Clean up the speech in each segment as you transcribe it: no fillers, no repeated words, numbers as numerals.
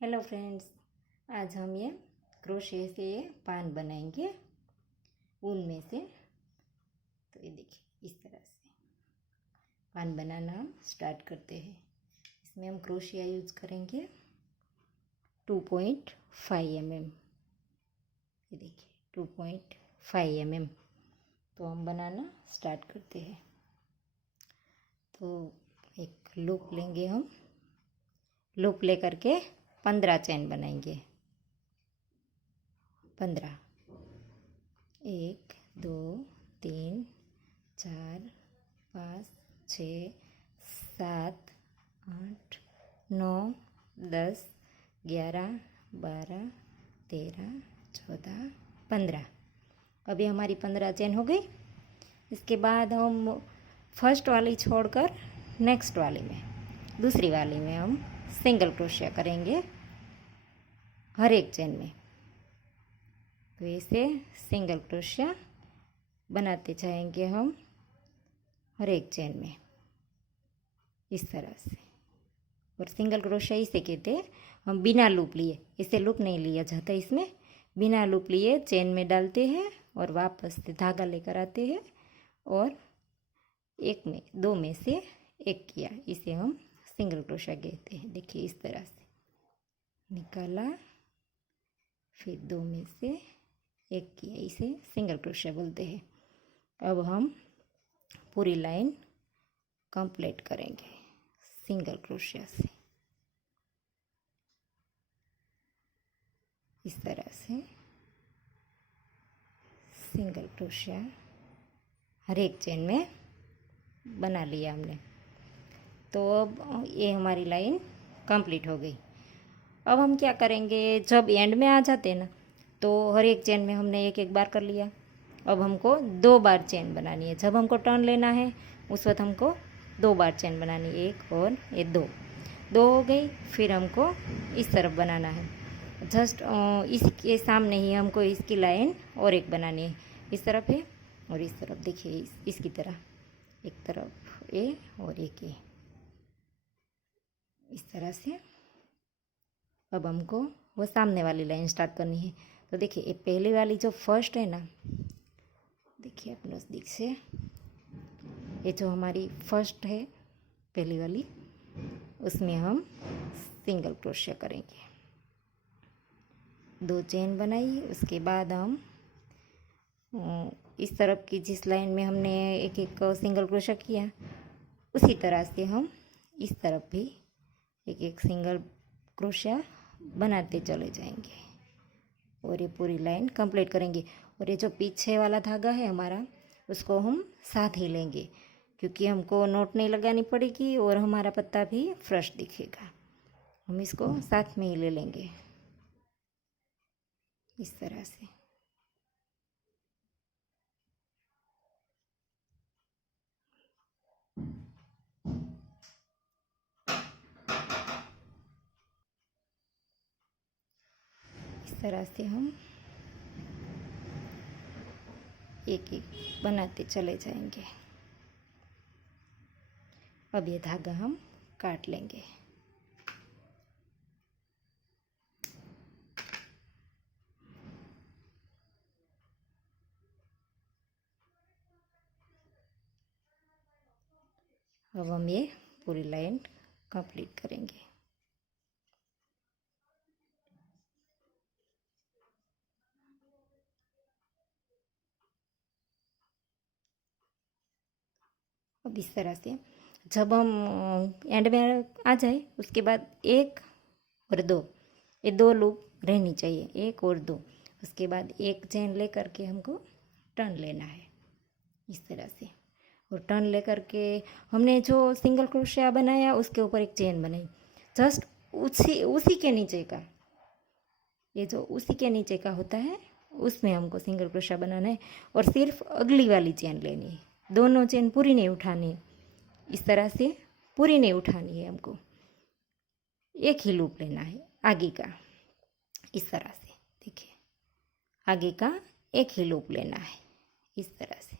Hello friends, आज हम ये क्रोशे से ये पान बनाएंगे ऊन में से। तो ये देखिए, इस तरह से पान बनाना हम स्टार्ट करते हैं। इसमें हम क्रोशिया यूज़ करेंगे 2.5 mm। ये देखिए 2.5 mm। तो हम बनाना स्टार्ट करते हैं। तो एक लूप लेंगे, हम लूप लेकर के 15 चैन बनाएंगे। 15, 1 2 3 4 5 6 7 8 9 10 11 12 13 14 15। अभी हमारी 15 चेन हो गई। इसके बाद हम फर्स्ट वाली छोड़कर नेक्स्ट वाली में, दूसरी वाली में हम सिंगल क्रोशिया करेंगे हर एक चेन में। तो इसे सिंगल क्रोशिया बनाते जाएंगे हम हर एक चेन में, इस तरह से। और सिंगल क्रोशिया इसे कहते हैं, हम बिना लूप लिए, इसे लूप नहीं लिया जाता, इसमें बिना लूप लिए चेन में डालते हैं और वापस से धागा लेकर आते हैं और एक में दो में से एक किया, इसे हम सिंगल क्रोशिया कहते हैं। देखिए, इस तरह से निकाला, फिर दो में से एक किया, इसे सिंगल क्रोशिया बोलते हैं। अब हम पूरी लाइन कंप्लीट करेंगे सिंगल क्रोशिया से, इस तरह से सिंगल क्रोशिया हर एक चेन में बना लिया हमने। तो अब ये हमारी लाइन कंप्लीट हो गई। अब हम क्या करेंगे, जब एंड में आ जाते ना, तो हर एक चेन में हमने एक एक बार कर लिया। अब हमको 2 बार चेन बनानी है। जब हमको टर्न लेना है उस वक्त हमको 2 बार चेन बनानी है, एक और ये दो हो गई। फिर हमको इस तरफ बनाना है, जस्ट इसके सामने ही हमको इसकी लाइन और एक बनानी है। इस तरफ है और इस तरफ, देखिए इसकी तरह, एक तरफ ए और एक ए, इस तरह से। अब हमको वो सामने वाली लाइन स्टार्ट करनी है। तो देखिए, ये पहली वाली जो फर्स्ट है ना, देखिए आप नज़दीक से, ये जो हमारी फर्स्ट है पहली वाली, उसमें हम सिंगल क्रोशिया करेंगे। 2 चेन बनाई, उसके बाद हम इस तरफ की जिस लाइन में हमने एक एक सिंगल क्रोशिया किया, उसी तरह से हम इस तरफ भी एक एक सिंगल क्रोशिया बनाते चले जाएंगे और ये पूरी लाइन कंप्लीट करेंगे। और ये जो पीछे वाला धागा है हमारा, उसको हम साथ ही लेंगे, क्योंकि हमको नोट नहीं लगानी पड़ेगी और हमारा पत्ता भी फ्रेश दिखेगा। हम इसको साथ में ही ले लेंगे, इस तरह से। इस तरह से हम एक एक बनाते चले जाएंगे। अब ये धागा हम काट लेंगे। अब हम ये पूरी लाइन कंप्लीट करेंगे। अब इस तरह से जब हम एंड में आ जाए, उसके बाद 1 और 2, ये 2 लूप रहनी चाहिए, 1 और 2। उसके बाद एक चेन लेकर के हमको टर्न लेना है, इस तरह से। और टर्न लेकर के हमने जो सिंगल क्रोशिया बनाया उसके ऊपर एक चेन बनाई, जस्ट उसी के नीचे का, ये जो उसी के नीचे का होता है, उसमें हमको सिंगल क्रोशिया बनाना है। और सिर्फ अगली वाली चेन लेनी है, दोनों चेन पूरी नहीं उठानी है, इस तरह से पूरी नहीं उठानी है हमको। एक ही लूप लेना है आगे का, इस तरह से। देखिए, आगे का एक ही लूप लेना है, इस तरह से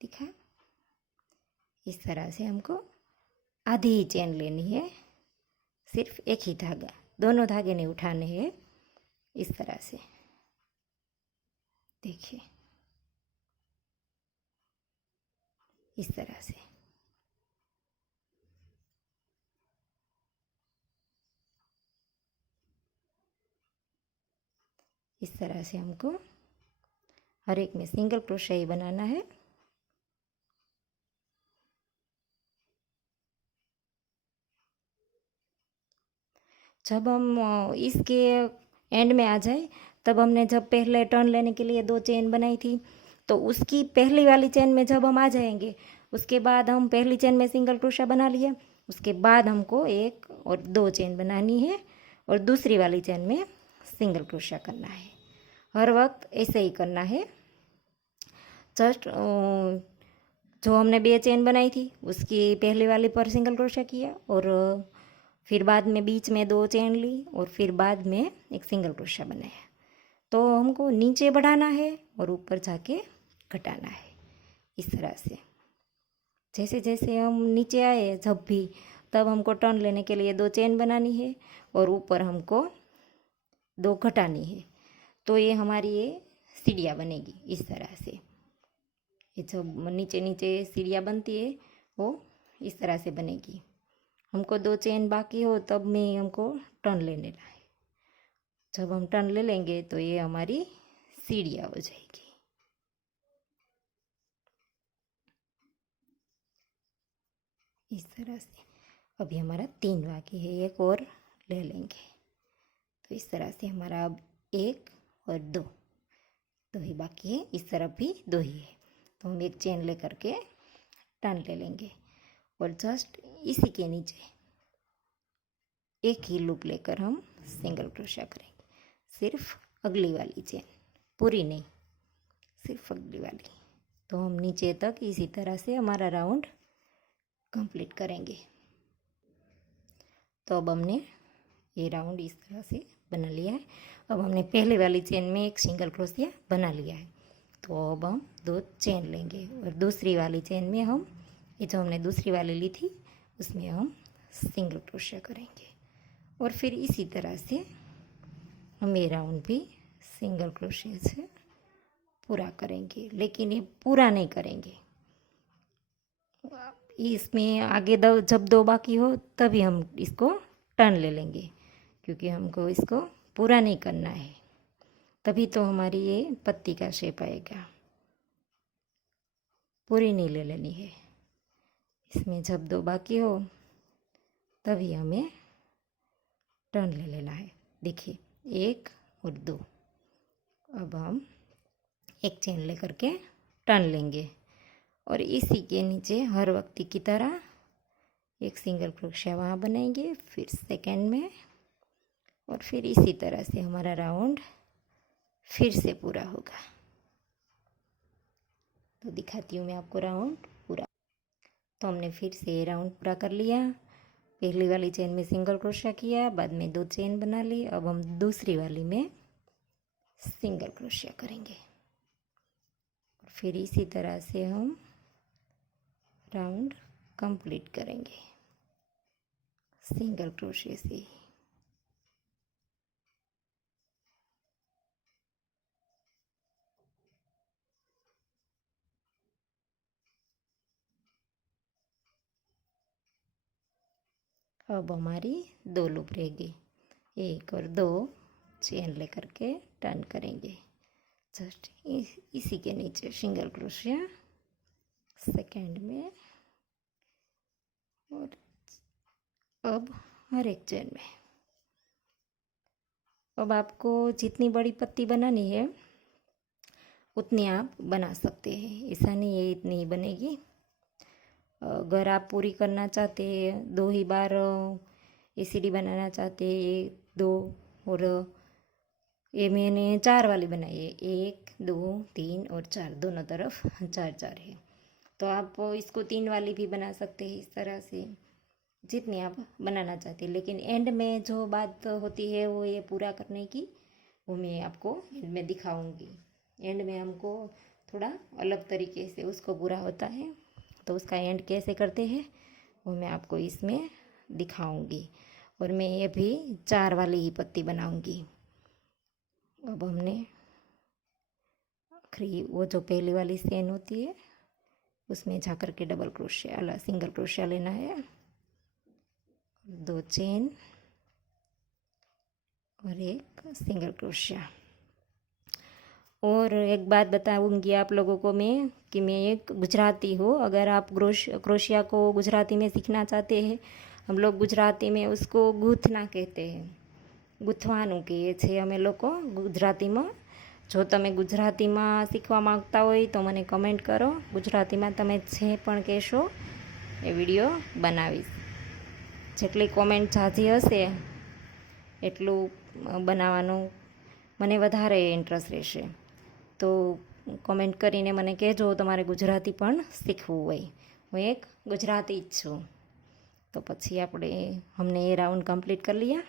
दिखा। इस तरह से हमको आधी ही चेन लेनी है, सिर्फ एक ही धागा, दोनों धागे नहीं उठाने हैं, इस तरह से। देखिए इस तरह से। इस तरह से हमको हर एक में सिंगल क्रोशे ही बनाना है। जब हम इसके एंड में आ जाए, तब हमने जब पहले टर्न लेने के लिए 2 चेन बनाई थी, तो उसकी पहली वाली चेन में जब हम आ जाएंगे, उसके बाद हम पहली चेन में सिंगल क्रोशा बना लिया, उसके बाद हमको 1 और 2 चेन बनानी है और दूसरी वाली चेन में सिंगल क्रोशा करना है। हर वक्त ऐसे ही करना है। जस्ट जो हमने 2 चेन बनाई थी उसकी पहली वाली पर सिंगल क्रोशा किया, और फिर बाद में बीच में 2 चेन ली, और फिर बाद में एक सिंगल क्रोशा बनाया। तो हमको नीचे बढ़ाना है और ऊपर जाके घटाना है, इस तरह से। जैसे जैसे हम नीचे आए जब भी, तब हमको टर्न लेने के लिए 2 चेन बनानी है और ऊपर हमको 2 घटानी है। तो ये हमारी ये सीढ़ियाँ बनेगी इस तरह से। ये जब नीचे नीचे सीढ़ियाँ बनती है वो इस तरह से बनेगी। हमको 2 चेन बाकी हो तब में हमको टर्न ले लेना है। जब हम टर्न ले लेंगे तो ये हमारी सीढ़ियाँ हो जाएगी। इस तरह से। अभी हमारा 3 बाकी है, एक और ले लेंगे। तो इस तरह से हमारा अब 1 और 2 ही बाकी है। इस तरफ भी 2 ही है, तो हम एक चेन ले करके टर्न ले लेंगे और जस्ट इसी के नीचे एक ही लूप लेकर हम सिंगल क्रोशा करेंगे। सिर्फ अगली वाली चेन, पूरी नहीं, सिर्फ अगली वाली। तो हम नीचे तक इसी तरह से हमारा राउंड कंप्लीट करेंगे। तो अब हमने ये राउंड इस तरह से बना लिया है। अब हमने पहले वाली चेन में एक सिंगल क्रोशिया बना लिया है, तो अब हम 2 चेन लेंगे और दूसरी वाली चेन में हम ये जो हमने दूसरी वाली ली थी उसमें हम सिंगल क्रोशिया करेंगे, और फिर इसी तरह से हम ये राउंड भी सिंगल क्रोशिया से पूरा करेंगे। लेकिन ये पूरा नहीं करेंगे, इसमें आगे जब 2 बाकी हो तभी हम इसको टर्न ले लेंगे, क्योंकि हमको इसको पूरा नहीं करना है, तभी तो हमारी ये पत्ती का शेप आएगा। पूरी नहीं ले लेनी है। इसमें जब 2 बाकी हो तभी हमें टर्न ले लेना है। देखिए 1 और 2। अब हम एक चेन ले करके टर्न लेंगे और इसी के नीचे हर वक्त की तरह एक सिंगल क्रोशिया वहाँ बनाएंगे, फिर सेकंड में, और फिर इसी तरह से हमारा राउंड फिर से पूरा होगा। तो दिखाती हूँ मैं आपको राउंड पूरा। तो हमने फिर से राउंड पूरा कर लिया। पहली वाली चेन में सिंगल क्रोशिया किया, बाद में 2 चेन बना ली। अब हम दूसरी वाली में सिंगल क्रोशिया करेंगे, फिर इसी तरह से हम राउंड कंप्लीट करेंगे सिंगल क्रोशिया से। अब हमारी 2 लूप रहेगी, 1 और 2 चेन लेकर के टर्न करेंगे। जस्ट इसी के नीचे सिंगल क्रोशिया सेकंड में, और अब हर एक चेन में। अब आपको जितनी बड़ी पत्ती बनानी है उतनी आप बना सकते हैं, ऐसा नहीं है इतनी ही बनेगी। अगर आप पूरी करना चाहते हैं, 2 ही बार एसीडी बनाना चाहते हैं 2, और ये मैंने 4 वाली बनाई है, 1 2 3 और 4, दोनों तरफ 4 है। तो आप इसको 3 वाली भी बना सकते हैं, इस तरह से जितनी आप बनाना चाहते हैं। लेकिन एंड में जो बात होती है वो ये पूरा करने की, वो मैं आपको एंड में दिखाऊंगी। एंड में हमको थोड़ा अलग तरीके से उसको पूरा होता है, तो उसका एंड कैसे करते हैं वो मैं आपको इसमें दिखाऊंगी। और मैं ये भी 4 वाली ही पत्ती बनाऊंगी। अब हमने आखिरी वो जो पहली वाली चेन होती है उसमें जा कर के डबल क्रोशिया वाला सिंगल क्रोशिया लेना है, 2 चेन और एक सिंगल क्रोशिया। और एक बात बताऊंगी आप लोगों को मैं कि मैं एक गुजराती हूँ। अगर आप क्रोशिया को गुजराती में सीखना चाहते हैं, हम लोग गुजराती में उसको गूंथना कहते हैं, ગૂંથવાનું કહીએ છીએ અમે લોકો ગુજરાતીમાં। જો તમે ગુજરાતીમાં શીખવા માંગતા હોય તો મને કમેન્ટ કરો, ગુજરાતીમાં તમે જે પણ કહેશો એ વિડીયો બનાવીશ। જેટલી કોમેન્ટ ઝાઝી હશે એટલું બનાવવાનું મને વધારે ઇન્ટરેસ્ટ રહેશે। તો કોમેન્ટ કરીને મને કહેજો તમારે ગુજરાતી પણ શીખવું હોય। હું એક ગુજરાતી જ છું। તો પછી हमने ये राउंड कंप्लीट कर लिया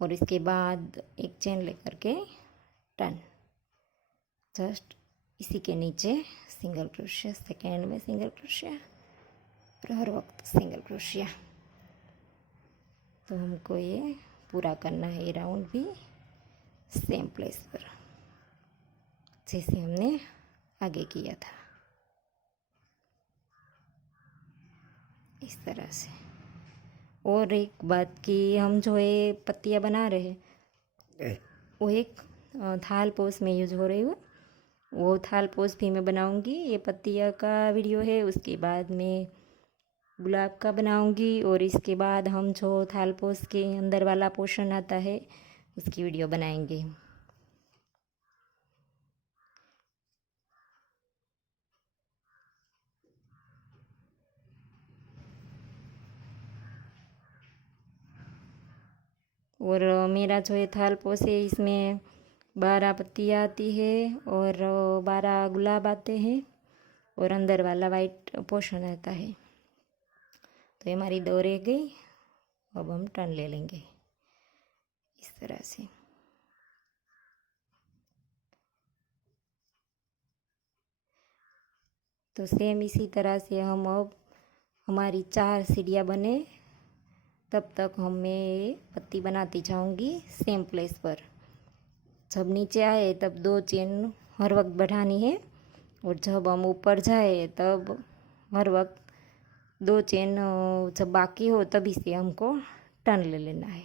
और इसके बाद एक चेन लेकर के टर्न, जस्ट इसी के नीचे सिंगल क्रोशिया, सेकेंड में सिंगल क्रोशिया और हर वक्त सिंगल क्रोशिया। तो हमको ये पूरा करना है, ये राउंड भी सेम प्लेस पर जैसे हमने आगे किया था, इस तरह से। और एक बात कि हम जो ये पत्तियाँ बना रहे हैं वो एक थाल पोस में यूज हो रही है, वो थाल पोस भी मैं बनाऊंगी। ये पत्तियाँ का वीडियो है, उसके बाद मैं गुलाब का बनाऊंगी और इसके बाद हम जो थाल पोस के अंदर वाला पोर्शन आता है उसकी वीडियो बनाएंगे। और मेरा जो ये थाल पोस है इसमें 12 पत्तियाँ आती है और 12 गुलाब आते हैं और अंदर वाला वाइट पोर्शन आता है। तो ये हमारी 2 रह गई। अब हम टर्न ले लेंगे इस तरह से। तो सेम इसी तरह से हम अब हमारी 4 सीढ़ियाँ बने तब तक मैं पत्ती बनाती जाऊंगी सेम प्लेस पर। जब नीचे आए तब 2 चेन हर वक्त बढ़ानी है और जब हम ऊपर जाए तब हर वक्त 2 चेन जब बाकी हो तभी से हमको टर्न ले लेना है।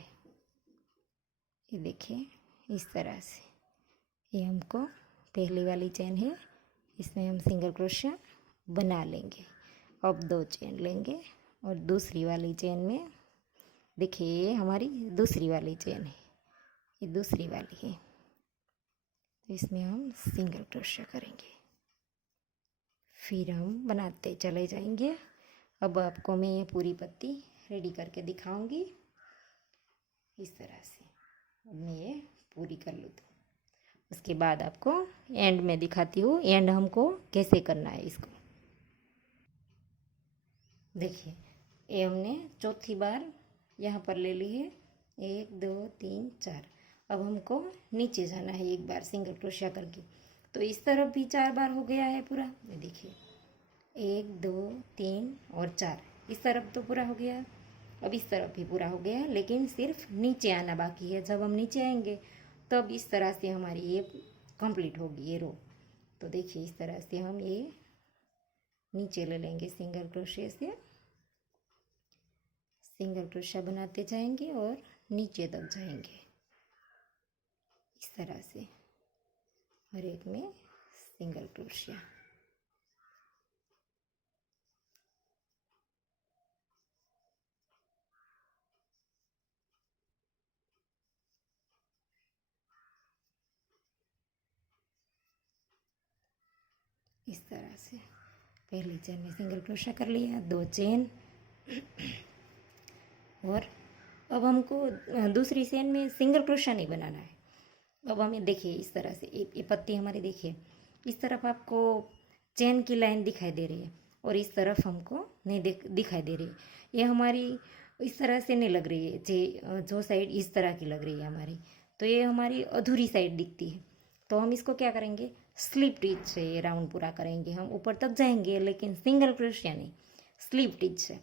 ये देखिए इस तरह से। ये हमको पहली वाली चेन है, इसमें हम सिंगल क्रोशिया बना लेंगे। अब 2 चेन लेंगे और दूसरी वाली चेन में देखिए ये हमारी दूसरी वाली चेन है, ये दूसरी वाली है, तो इसमें हम सिंगल क्रोशिया करेंगे, फिर हम बनाते चले जाएंगे। अब आपको मैं ये पूरी पत्ती रेडी करके दिखाऊंगी इस तरह से। अब मैं ये पूरी कर लूँ तो उसके बाद आपको एंड में दिखाती हूँ, एंड हमको कैसे करना है इसको। देखिए ये हमने चौथी बार यहाँ पर ले ली है, 1 2 3 4। अब हमको नीचे जाना है एक बार सिंगल क्रोशिया करके। तो इस तरफ भी 4 बार हो गया है पूरा। ये देखिए 1 2 3 और 4, इस तरफ तो पूरा हो गया। अब इस तरफ भी पूरा हो गया, लेकिन सिर्फ नीचे आना बाकी है। जब हम नीचे आएंगे तब इस तरह से हमारी ये कंप्लीट होगी ये रो। तो देखिए इस तरह से हम ये नीचे ले लेंगे सिंगल क्रोशिया से, सिंगल क्रोशिया बनाते जाएंगे और नीचे तक जाएंगे इस तरह से, हर एक में सिंगल क्रोशिया। इस तरह से पहली चेन में सिंगल क्रोशिया कर लिया, 2 चेन। और अब हमको दूसरी चेन में सिंगल क्रोशिया नहीं बनाना है। अब हमें देखिए इस तरह से ये पत्ती हमारी देखिए इस तरफ आपको चेन की लाइन दिखाई दे रही है और इस तरफ हमको नहीं दिखाई दे रही है। ये हमारी इस तरह से नहीं लग रही है, जो साइड इस तरह की लग रही है हमारी, तो ये हमारी अधूरी साइड दिखती है। तो हम इसको क्या करेंगे, स्लिप टिच से ये राउंड पूरा करेंगे। हम ऊपर तक जाएंगे लेकिन सिंगल क्रोशिया नहीं, स्लिप टिच से।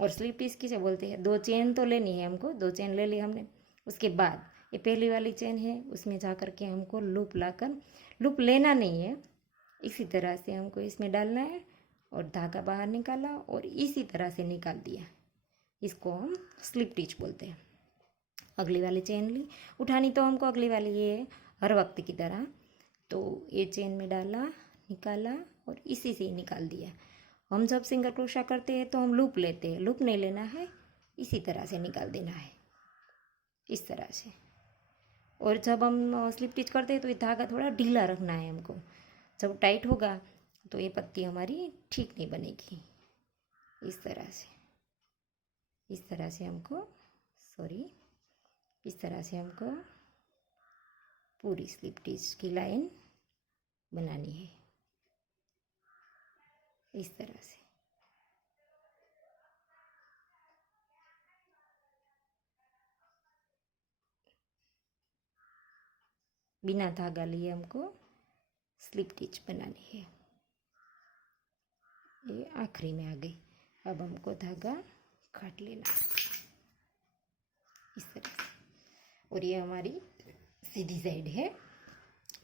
और स्लिप टिच किसे बोलते हैं, 2 चेन तो लेनी है हमको, 2 चेन ले ली हमने। उसके बाद ये पहली वाली चेन है, उसमें जा कर के हमको लूप लाकर, लूप लेना नहीं है, इसी तरह से हमको इसमें डालना है और धागा बाहर निकाला और इसी तरह से निकाल दिया। इसको हम स्लिप टिच बोलते हैं। अगली वाली चेन ली, उठानी तो हमको अगली वाली ये है हर वक्त की तरह, तो ये चेन में डाला, निकाला और इसी से ही निकाल दिया। हम जब सिंगल क्रोशा करते हैं तो हम लूप लेते हैं, लूप नहीं लेना है, इसी तरह से निकाल देना है, इस तरह से। और जब हम स्लिप टिच करते हैं तो ये धागा थोड़ा ढीला रखना है हमको, जब टाइट होगा तो ये पत्ती हमारी ठीक नहीं बनेगी। इस तरह से, इस तरह से हमको इस तरह से हमको पूरी स्लिप टिच की लाइन बनानी है, इस तरह से। बिना धागा लिए हमको स्लिप टिच बनानी है। ये आखिरी में आ गई, अब हमको धागा काट लेना इस तरह से। और ये हमारी सीधी साइड है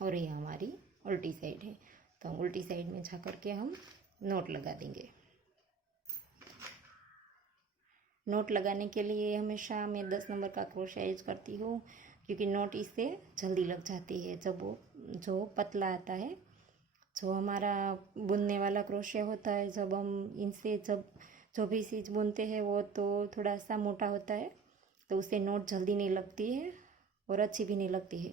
और ये हमारी उल्टी साइड है, तो हम उल्टी साइड में जा कर के हम नोट लगा देंगे। नोट लगाने के लिए हमेशा मैं 10 नंबर का क्रोशा यूज करती हूँ, क्योंकि नोट इससे जल्दी लग जाती है। जब वो जो पतला आता है, जो हमारा बुनने वाला क्रोशा होता है, जब हम इनसे जब जो भी चीज़ बुनते हैं वो तो थोड़ा सा मोटा होता है, तो उससे नोट जल्दी नहीं लगती है और अच्छी भी नहीं लगती है।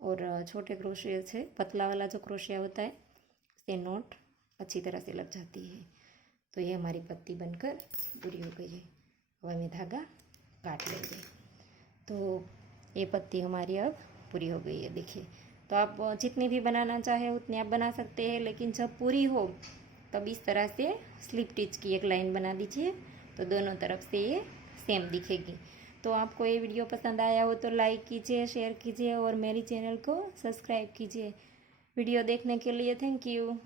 और छोटे क्रोशे से पतला वाला जो क्रोशिया होता है उससे नोट अच्छी तरह से लग जाती है। तो ये हमारी पत्ती बनकर पूरी हो गई है। अब हमें धागा काट लेंगे। तो ये पत्ती हमारी अब पूरी हो गई है, देखिए। तो आप जितनी भी बनाना चाहे उतनी आप बना सकते हैं, लेकिन जब पूरी हो तब इस तरह से स्लिप टिच की एक लाइन बना दीजिए, तो दोनों तरफ से ये सेम दिखेगी। तो आपको ये वीडियो पसंद आया हो तो लाइक कीजिए, शेयर कीजिए और मेरी चैनल को सब्सक्राइब कीजिए। वीडियो देखने के लिए थैंक यू।